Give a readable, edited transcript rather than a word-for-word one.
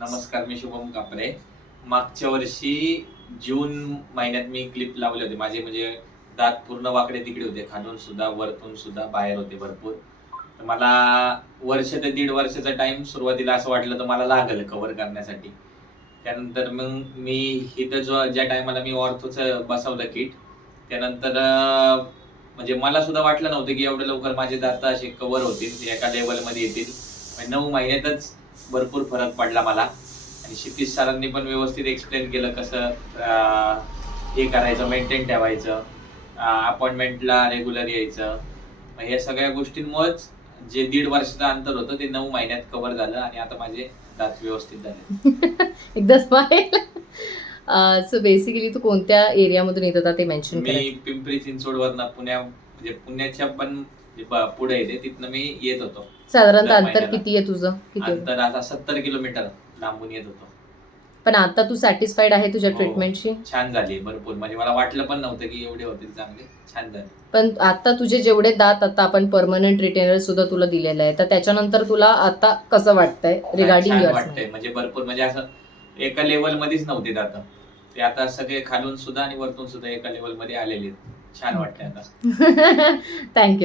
नमस्कार, मी शुभम कापरे. मागच्या वर्षी जून महिन्यात मी क्लिप लावले होते. माझे म्हणजे दात पूर्ण वाकडे तिकडे होते, खालून सुद्धा वरतून सुद्धा बाहेर होते भरपूर. तर मला वर्ष ते 1.5 वर्षाचा टाइम सुरुवातीला असं वाटलं तर मला लागेल कव्हर करण्यासाठी. त्यानंतर मग मी इथं ज्या टायमाला मी ऑर्थोचं बसवलं किट, त्यानंतर म्हणजे मला सुद्धा वाटलं नव्हतं की एवढं लवकर माझे दात असे कव्हर होतील, एका लेवलमध्ये येतील. 9 महिन्यातच भरपूर फरक पडला मला. आणि क्षितिज सरांनी पण व्यवस्थित एक्सप्लेन केलं कसं हे करायचं, मेंटेन ठेवायचं, अपॉइंटमेंटला रेग्युलर यायचं. मग या सगळ्या गोष्टींमुळेच जे 1.5 वर्षाचं अंतर होतं ते 9 महिन्यात कव्हर झालं आणि आता माझे दात व्यवस्थित झाले. एकदा स्माईल. सो बेसिकली तू कोणत्या एरियामधून येत होता ते मेन्शन कर. मी पिंपरी चिंचवडवरनं म्हणजे पुण्याच्या पण पुढे येते, तिथनं मी येत होतो. साधारणतः अंतर किती आहे तुझं? अंतर आता 70 किलोमीटर लांबून येत होतो. पण आता तू सॅटिस्फाईड आहे तुझ्या हो, ट्रीटमेंटशी? छान झाली भरपूर. म्हणजे मला वाटलं पण नव्हतं की एवढे होतील चांगले. छान झाले. पण आता तुझे जेवढे दात आता आपण परमनंट रिटेनर सुद्धा तुला दिलेलं आहे, तर त्याच्यानंतर तुला आता कसं वाटतंय रिगार्डिंग युअर? वाटतंय म्हणजे भरपूर, म्हणजे असं एका लेवल मध्येच नव्हते दात, ते आता सगळे खालून सुद्धा आणि वरतून सुद्धा एका लेवल मध्ये आलेले. छान वाटतंय आता. थँक्यू.